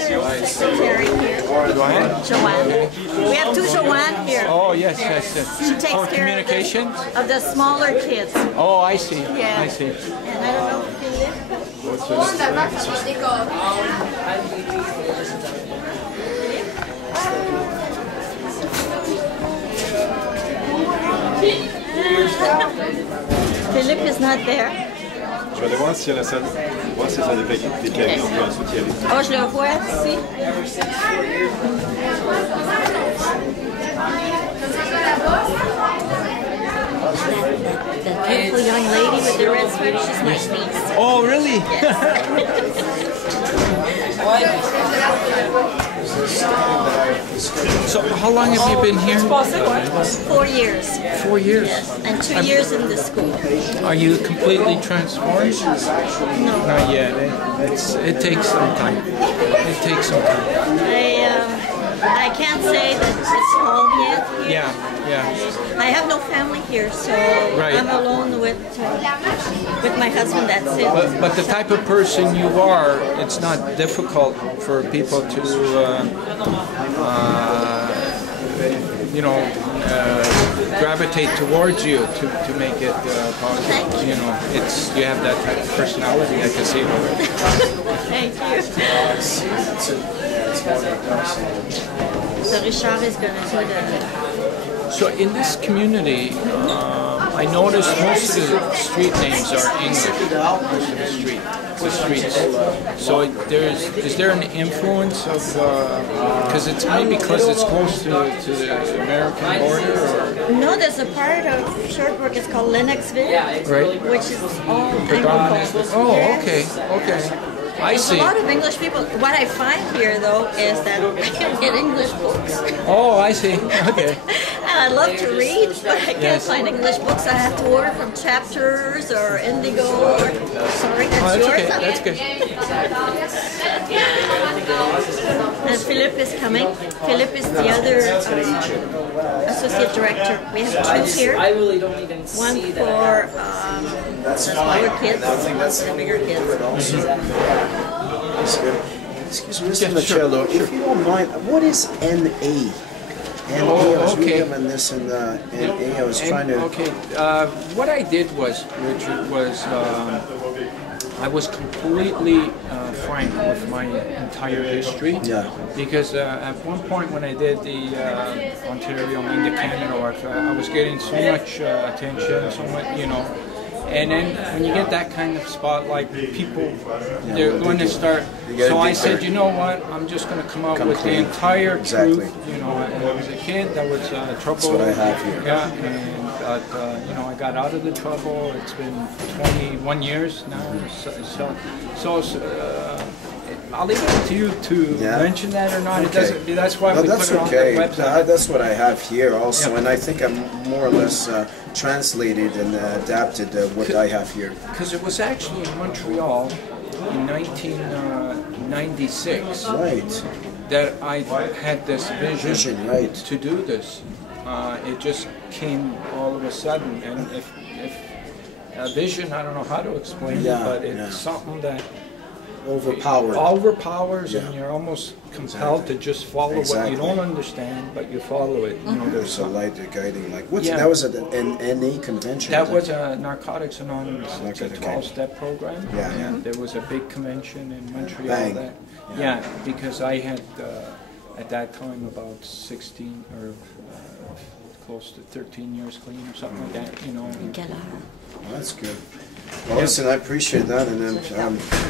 other secretary here. Joanne. We have two Joanne here. Oh, yes, yes, yes. She takes For care communication? of the smaller kids. Oh, I see. Yeah. I see. And I don't know if you Philippe is not there. Je vais aller voir s'il y a la salle. Voir si ça a des cabines, on peut ensuite y aller. Oh, je le vois ici. That beautiful young lady with the red sweater, she's my niece. Oh, really? So, how long have you been here? 4 years. 4 years. Yes, and 2 years in the school. Are you completely transformed? No. Not yet. It takes some time. It takes some time. I can't say that it's home yet. Yeah, yeah. I have no family here, so Right. I'm alone with my husband. That's it. But the type of person you are, it's not difficult for people to, gravitate towards you to make it positive. You know, you have that type of personality. I can see it. Thank you. So Richard is going to do the... So in this community, I noticed most of the street names are English. Most of the streets. So is there an influence of because it's maybe because it's close to the American border, or? No, there's a part of Sherbrooke. It's called Lennoxville, Right. which is all Predominant. agricultural. Oh, Yes. okay, okay. I There's see. a lot of English people. What I find here, though, is that I can't get English books. Oh, I see. Okay. And I love to read, but I can't Yes. find English books. I have to order from Chapters or Indigo. Or, sorry, that's Oh, that's yours. okay. That's good. And Philippe is coming. Philippe is the other associate director. We have two here. I really don't even One see for the smaller kids and the bigger kids. Excuse me, Mr. Marcello, if you don't mind, what is NA? NA, I was okay. reading on this and NA, I was trying to... Okay, what I did was, Richard, was I was completely frank with my entire history. Yeah. Because at one point when I did the Ontario Into Canada work, I was getting so much attention, so much, you know. And then when you get that kind of spotlight, people, they're going to start. So I said, you know what, I'm just going to come out with the entire truth. You know, when I was a kid, that was trouble. That's what I have here. Yeah, and you know, I got out of the trouble. It's been 21 years now. So I'll leave it to you to mention that or not. Okay. It doesn't. That's why we that's put it okay. on the website. That's what I have here also, Yeah. and I think I'm more or less translated and adapted what I have here. Because it was actually in Montreal in 1996 Right. that I had this vision Right. to do this. It just came all of a sudden, and if a vision, I don't know how to explain it, but it's something that overpowers, and you're almost compelled to just follow what you don't understand, but you follow it. You know, There's a light guiding, like that was an NA convention. That was a Narcotics Anonymous. It's a Okay. 12-step program. Yeah. There was a big convention in Montreal. Bang. Because I had at that time about 16 or close to 13 years clean or something like that. You know. Well, that's good. Well, listen, I appreciate that, and then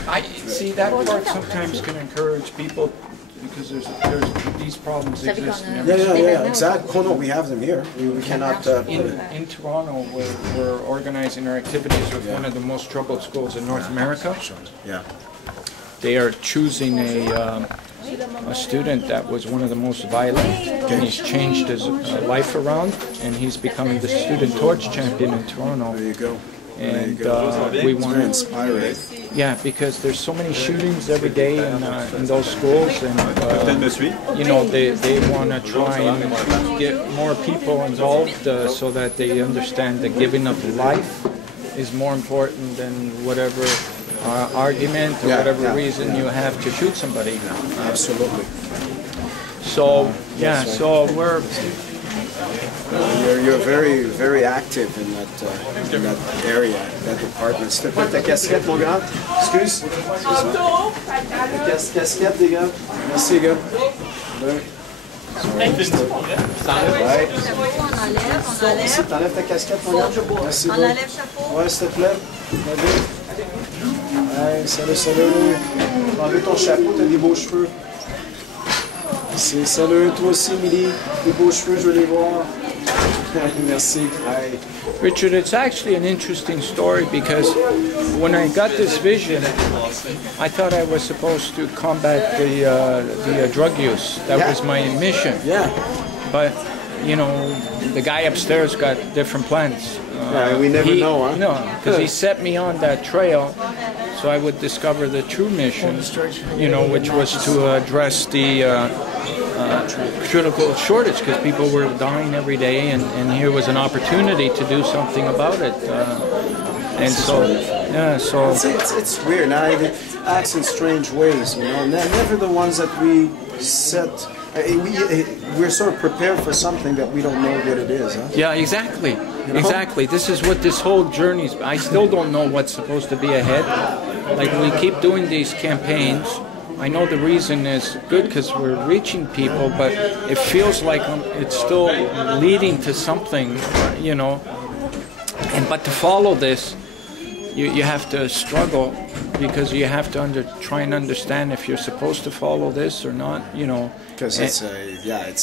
I see that part sometimes can encourage people because there's these problems exist. Exactly. Oh no, we have them here. We cannot. In Toronto, we're organizing our activities with one of the most troubled schools in North America. Yeah. They are choosing a student that was one of the most violent, and he's changed his life around, and he's becoming the student torch champion in Toronto. There you go. And we want to inspire. Yeah, because there's so many shootings every day in those schools, and you know they want to try and get more people involved so that they understand that giving up life is more important than whatever argument or Yeah, whatever yeah, reason yeah. you have to shoot somebody. Absolutely. So yeah, so we're You're very, very active in that area, that department. S'il te plaît, ta casquette, mon gars. Excuse. Excuse-moi. Casquette, les gars. Merci, les gars. Ouais. T'enlèves ta casquette, mon gars. Merci. On enlève chapeau. Ouais, s'il te plaît. Ouais, salut, salut. Enlève ton chapeau, t'as des beaux cheveux. Salut, toi aussi, Millie. Des beaux cheveux, je veux les voir. Merci. Hi. Richard, it's actually an interesting story because when I got this vision, I thought I was supposed to combat the drug use. That Yeah. was my mission. Yeah. But, you know, the guy upstairs got different plans. Yeah, we never know, huh? No, because he set me on that trail so I would discover the true mission, you know, which was to address the critical shortage because people were dying every day, and here was an opportunity to do something about it. And so, yeah, so It's weird. Now it acts in strange ways, you know. Never the ones that we set. We're sort of prepared for something that we don't know what it is, huh? yeah, exactly, know? exactly. This is what this whole journey's. I still don't know what's supposed to be ahead. Like we keep doing these campaigns. I know the reason is good because we're reaching people, but it feels like it's still leading to something, you know. But to follow this, you have to struggle because you have to try and understand if you're supposed to follow this or not, you know. Because it's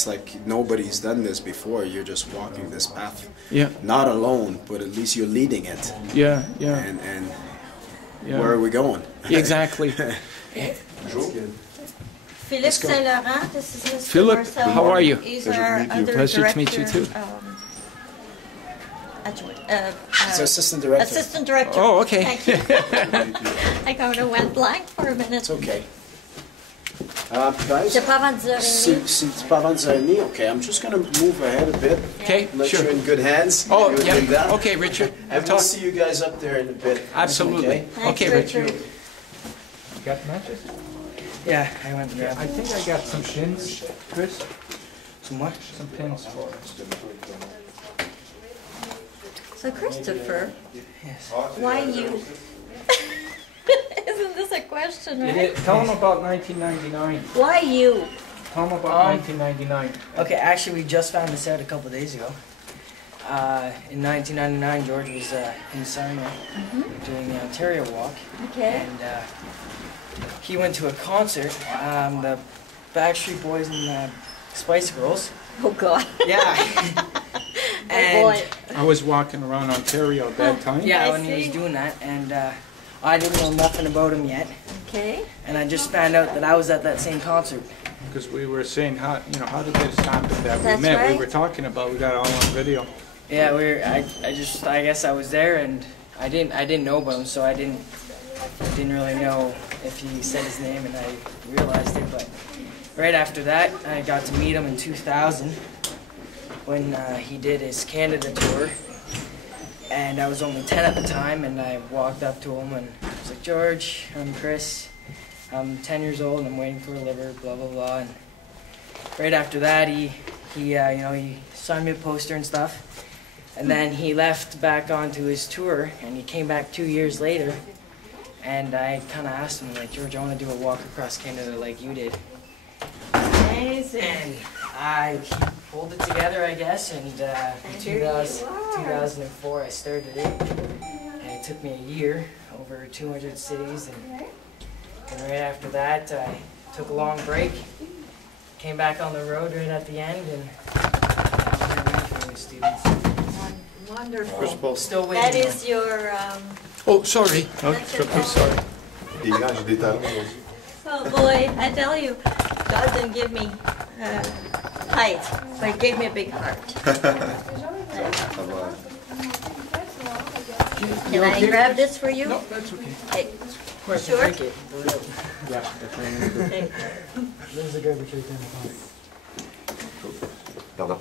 like nobody's done this before. You're just walking this path. Yeah. Not alone, but at least you're leading it. Yeah, yeah. And yeah. where are we going? Exactly. Philippe Saint Laurent, this is Mr. Philip, Marcel. how are you? He's Pleasure to our meet you. other Pleasure to meet you director, too. It's assistant director. Assistant director. Oh, okay. Thank you. I kind of went blank for a minute. It's okay. Guys, C'est pas avant 10h30. c'est pas avant 10h30. Okay, I'm just going to move ahead a bit. Okay, Let sure. you in good hands. Oh, You're yeah. doing that. Okay, Richard. And we'll see you guys up there in a bit. Absolutely. Okay? Thanks, Okay, Richard. Richard. You got matches? Yeah, I went and grabbed I think I got some pins, Chris. some what? Some pins for us. So Christopher, Yes. why you? Isn't this a question, right? Tell them about 1999. Why you? Tell them about 1999. Okay, actually, we just found this out a couple of days ago. In 1999, George was in Sarnia doing the Ontario Walk, Okay. and he went to a concert. The Backstreet Boys and the Spice Girls. Oh God. Yeah. Oh and boy. I was walking around Ontario at that time. yeah, I when he was see. doing that, and I didn't know nothing about him yet, Okay. and I just found out that I was at that same concert. Because we were saying how did this happen that we That's met? right. We were talking about. We got it all on video. Yeah, I guess I was there, and I didn't know about him, so I didn't really know if he said his name, and I realized it. But right after that, I got to meet him in 2000 when he did his Canada tour, and I was only 10 at the time, and I walked up to him and I was like, George, I'm Chris, I'm 10 years old and I'm waiting for a liver, blah blah blah. And right after that, he signed me a poster and stuff, and then he left back onto his tour, and he came back 2 years later, and I kind of asked him, like, George, I want to do a walk across Canada like you did. Amazing. And I pulled it together, I guess, and in here you are. 2004 I started it. And it took me a year, over 200 cities, and right after that I took a long break, came back on the road right at the end, and I'm here waiting for you students. Wonderful. Still waiting. That is your. Oh, sorry. Oh, That's your okay, sorry. Des gants, j'ai des talons aujourd'hui. Oh boy, I tell you, God didn't give me height, but He gave me a big heart. Ça va. Can I grab this for you? No, that's okay. Okay. Sure. Take it. Yeah, Okay. There's a garbage right there in the Pardon.